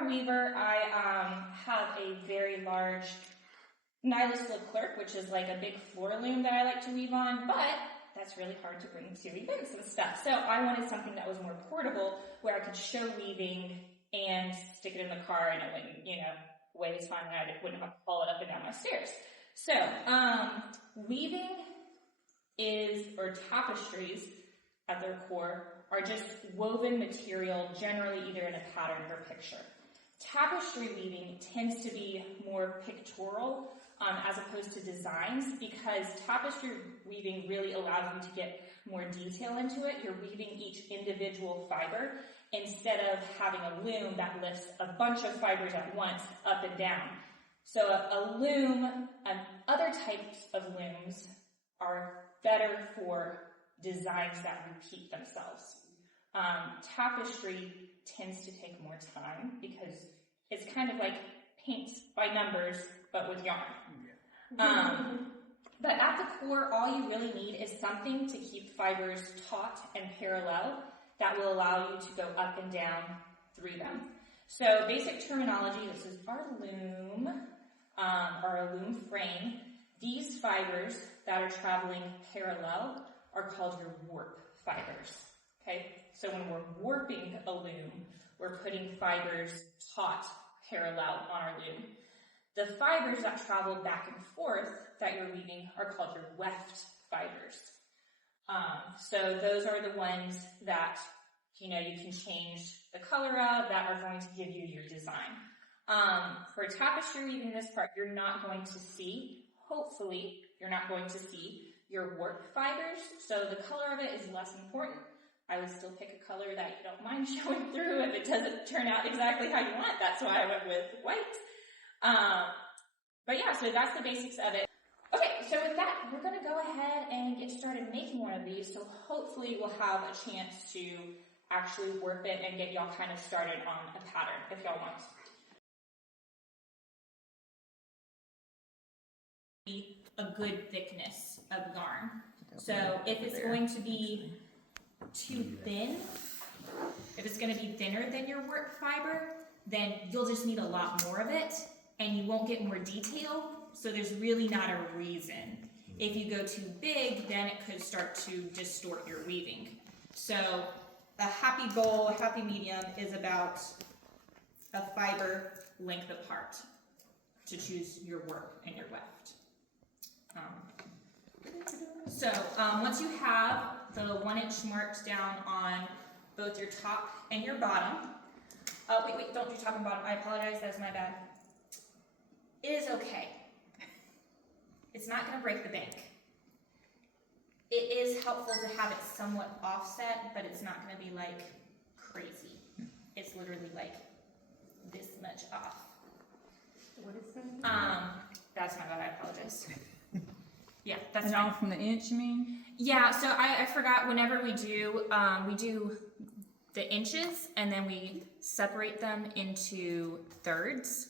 a weaver, I have a very large nylon slip clerk, which is like a big floor loom that I like to weave on, but that's really hard to bring to events and stuff. So I wanted something that was more portable, where I could show weaving and stick it in the car, and it wouldn't, weigh as fine, and I wouldn't have to haul it up and down my stairs. So, weaving or tapestries at their core are just woven material, generally either in a pattern or picture. Tapestry weaving tends to be more pictorial as opposed to designs, because tapestry weaving really allows you to get more detail into it. You're weaving each individual fiber instead of having a loom that lifts a bunch of fibers at once up and down. So a loom and other types of looms are better for designs that repeat themselves. Tapestry tends to take more time because it's kind of like paint by numbers, but with yarn. But at the core, all you really need is something to keep fibers taut and parallel that will allow you to go up and down through them. So basic terminology, this is our loom, our loom frame. These fibers that are traveling parallel are called your warp fibers. Okay, so when we're warping a loom, we're putting fibers taut parallel on our loom. The fibers that travel back and forth that you're weaving are called your weft fibers. So those are the ones that, you can change the color of, that are going to give you your design. For tapestry weaving this part, you're not going to see, hopefully, you're not going to see your warp fibers. So the color of it is less important. I would still pick a color that you don't mind showing through if it doesn't turn out exactly how you want. That's why I went with white. But yeah, so that's the basics of it. Okay, so with that, we're going to go ahead and get started making one of these. So hopefully we'll have a chance to actually warp it and get y'all kind of started on a pattern if y'all want. A good thickness of yarn. So if it's going to be too thin, if it's going to be thinner than your warp fiber, then you'll just need a lot more of it and you won't get more detail. So there's really not a reason. If you go too big, then it could start to distort your weaving. So a happy goal, a happy medium is about a fiber length apart to choose your warp and your weft. Once you have the 1 inch marked down on both your top and your bottom, wait, don't do top and bottom. I apologize, that's my bad. It is okay. It's not going to break the bank. It is helpful to have it somewhat offset, but it's not going to be like crazy. It's literally like this much off. What is that? That's my bad, I apologize. Yeah, that's and fine. off from the inch, you mean? Yeah, so I forgot, whenever we do the inches and then we separate them into thirds.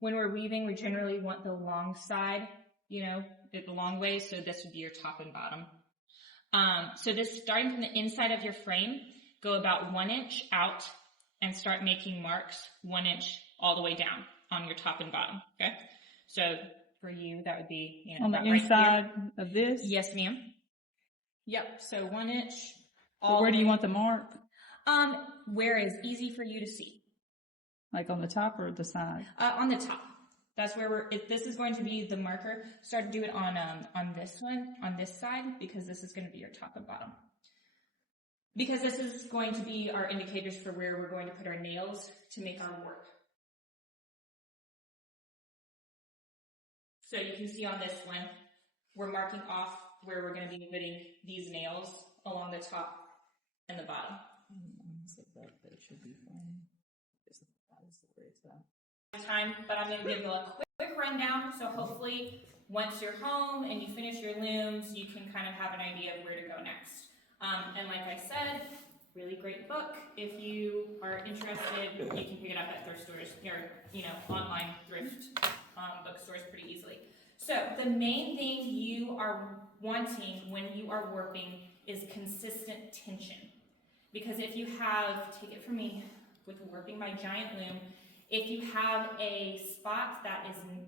When we're weaving, we generally want the long side, the long way, so this would be your top and bottom. So this, starting from the inside of your frame, go about 1 inch out and start making marks 1 inch all the way down on your top and bottom, okay? So for you, that would be, on the about inside right here. of this? Yes, ma'am. Yep, so 1 inch. So where do you want the mark? Where is easy for you to see. Like on the top or the side? On the top. That's where if this is going to be the marker, start to do it on this one, on this side, because this is going to be your top and bottom. Because this is going to be our indicators for where we're going to put our nails to make our warp. So you can see on this one, we're marking off where we're going to be putting these nails along the top and the bottom. That should be fine. Time, but I'm going to give you a quick rundown. So hopefully, once you're home and you finish your looms, you can kind of have an idea of where to go next. And like I said, really great book. If you are interested, you can pick it up at thrift stores or online thrift bookstores pretty easily. So the main thing you are wanting when you are warping is consistent tension. Because if you have, take it from me, with warping my giant loom, if you have a spot that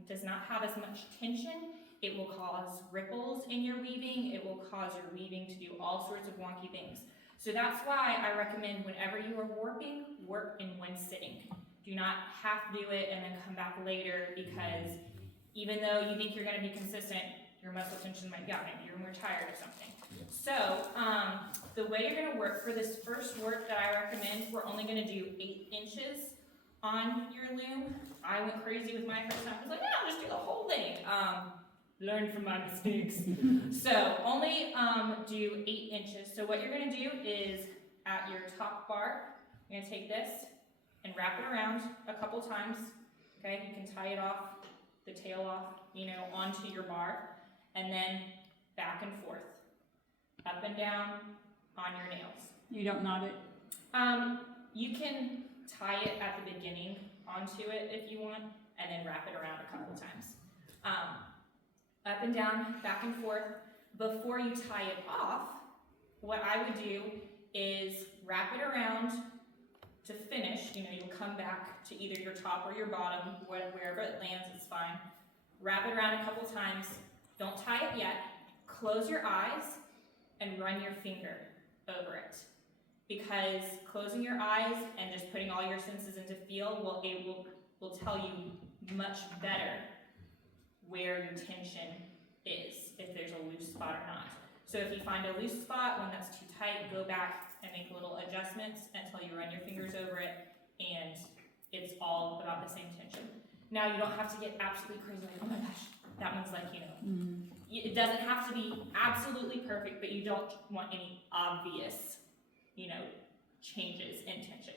does not have as much tension, it will cause ripples in your weaving. It will cause your weaving to do all sorts of wonky things. So that's why I recommend whenever you are warping, warp in one sitting. Do not half do it and then come back later, because even though you think you're going to be consistent, your muscle tension might go, maybe you're more tired or something. So the way you're going to work for this first work that I recommend, we're only going to do 8 inches on your loom. I went crazy with mine first time. I was like, no, just do the whole thing. Learn from my mistakes. So only do 8 inches. So what you're going to do is at your top bar, you're going to take this and wrap it around a couple times. Okay, you can tie it off, the tail off, you know, onto your bar, and then back and forth, up and down on your nails. You don't knot it? You can tie it at the beginning onto it if you want, and then wrap it around a couple times. Up and down, back and forth. Before you tie it off, what I would do is wrap it around to finish. You know, you'll come back to either your top or your bottom, wherever it lands, it's fine. Wrap it around a couple times. Don't tie it yet. Close your eyes and run your finger over it. Because closing your eyes and just putting all your senses into feel will tell you much better where your tension is, if there's a loose spot or not. So if you find a loose spot, one that's too tight, go back and make little adjustments until you run your fingers over it and it's all about the same tension. Now you don't have to get absolutely crazy, like, oh my gosh, that one's like, you know, it doesn't have to be absolutely perfect, but you don't want any obvious, you know, changes in tension.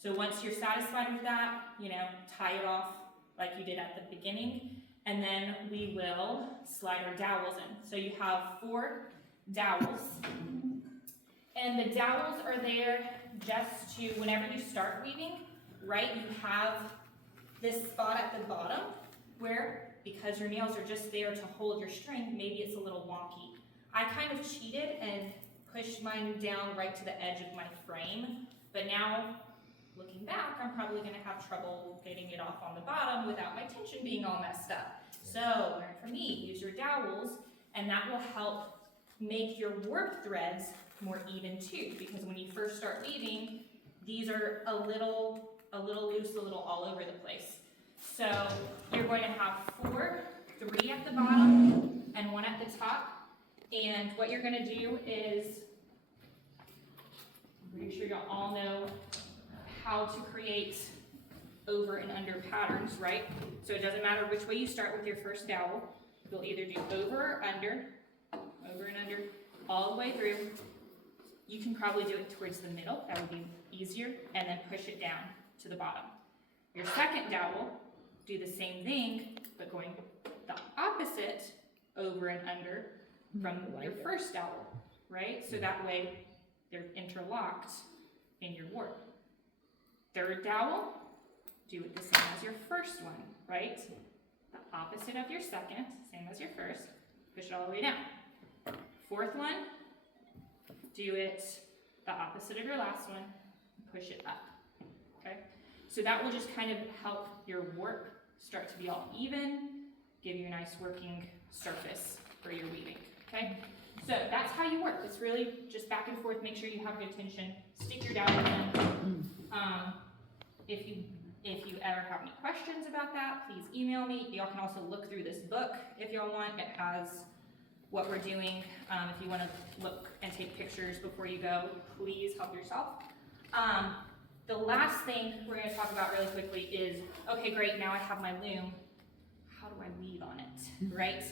So once you're satisfied with that, you know, tie it off like you did at the beginning, and then we will slide our dowels in. So you have 4 dowels, and the dowels are there just to, whenever you start weaving, right, you have this spot at the bottom where, because your nails are just there to hold your string, maybe it's a little wonky. I kind of cheated and pushed mine down right to the edge of my frame, but now, looking back, I'm probably going to have trouble getting it off on the bottom without my tension being all messed up. So, learn from me, use your dowels, and that will help make your warp threads more even too, because when you first start weaving, these are a little loose, a little all over the place. So, you're going to have 4, 3 at the bottom, and 1 at the top, and what you're going to do is, I'm pretty sure you all know how to create over and under patterns, right? So it doesn't matter which way you start with your first dowel. You'll either do over or under, all the way through. You can probably do it towards the middle, that would be easier, and then push it down to the bottom. Your second dowel, do the same thing, but going the opposite, over and under, from your first dowel, right? So that way they're interlocked in your warp. Third dowel, do it the same as your first one, right? The opposite of your second, same as your first, push it all the way down. Fourth one, do it the opposite of your last one, push it up, okay? So that will just kind of help your warp start to be all even, give you a nice working surface for your weaving, okay? So that's how you work. It's really just back and forth, make sure you have good tension, stick your dowel in. If you ever have any questions about that, please email me. Y'all can also look through this book if y'all want. It has what we're doing. If you want to look and take pictures before you go, please help yourself. The last thing we're going to talk about really quickly is, okay, great, now I have my loom. How do I weave on it, right?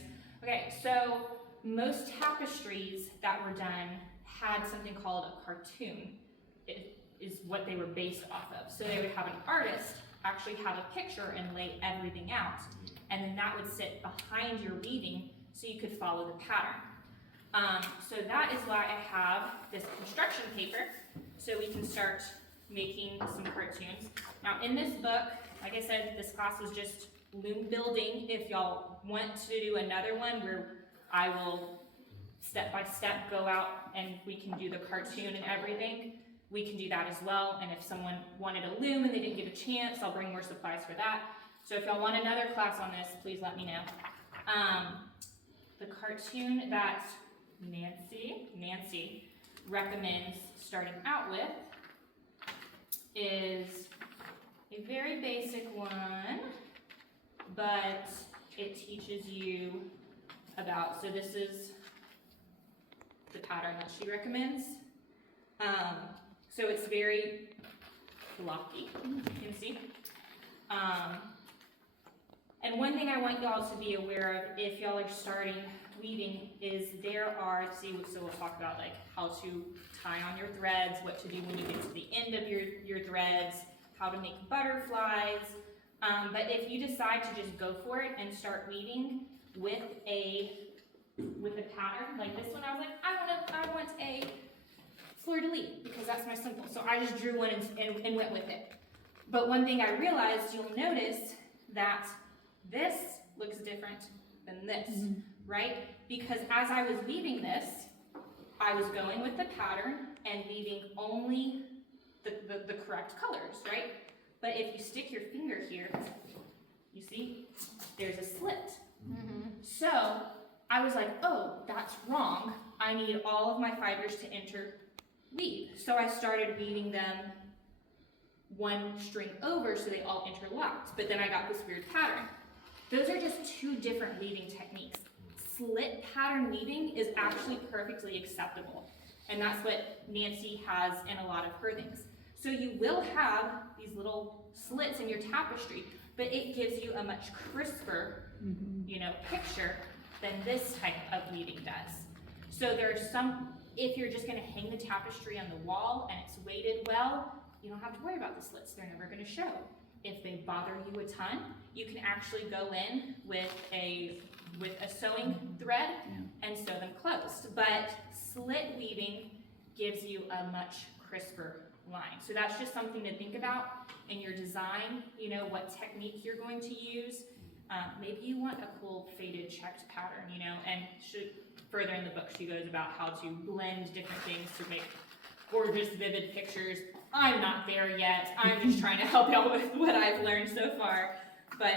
Okay, so most tapestries that were done had something called a cartoon. It is what they were based off of. So they would have an artist actually have a picture and lay everything out, and then that would sit behind your weaving so you could follow the pattern. So that is why I have this construction paper, so we can start making some cartoons. Now in this book, like I said, this class is just loom building. If y'all want to do another one where I will step by step go out and we can do the cartoon and everything, we can do that as well. And if someone wanted a loom and they didn't get a chance, I'll bring more supplies for that. So if y'all want another class on this, please let me know. The cartoon that Nancy recommends starting out with is a very basic one, but it teaches you about, so this is the pattern that she recommends. So it's very blocky, you can see. And one thing I want y'all to be aware of if y'all are starting weaving is there are, so we'll talk about like how to tie on your threads, what to do when you get to the end of your threads, how to make butterflies. But if you decide to just go for it and start weaving with a pattern, like this one, I was like, I want a fleur-de-lis because that's my simple. So I just drew one and went with it. But one thing I realized, you'll notice that this looks different than this, right? Because as I was weaving this, I was going with the pattern and weaving only the correct colors, right? But if you stick your finger here, you see, there's a slit. So I was like, oh, that's wrong. I need all of my fibers to interweave. So I started weaving them one string over so they all interlocked, but then I got this weird pattern. Those are just two different weaving techniques. Slit pattern weaving is actually perfectly acceptable, and that's what Nancy has in a lot of her things. So you will have these little slits in your tapestry, but it gives you a much crisper, picture than this type of weaving does. So there's some, if you're just gonna hang the tapestry on the wall and it's weighted well, you don't have to worry about the slits, they're never gonna show. If they bother you a ton, you can actually go in with a sewing thread and sew them closed. But slit weaving gives you a much crisper line. So that's just something to think about in your design, what technique you're going to use. Maybe you want a cool faded checked pattern, and further in the book she goes about how to blend different things to make gorgeous, vivid pictures. I'm not there yet. I'm just trying to help y'all with what I've learned so far. But,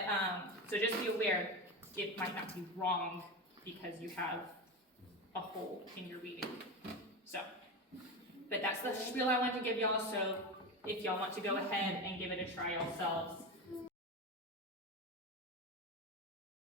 so just be aware, it might not be wrong because you have a hole in your weaving. So, but that's the spiel I wanted to give y'all, so if y'all want to go ahead and give it a try yourselves,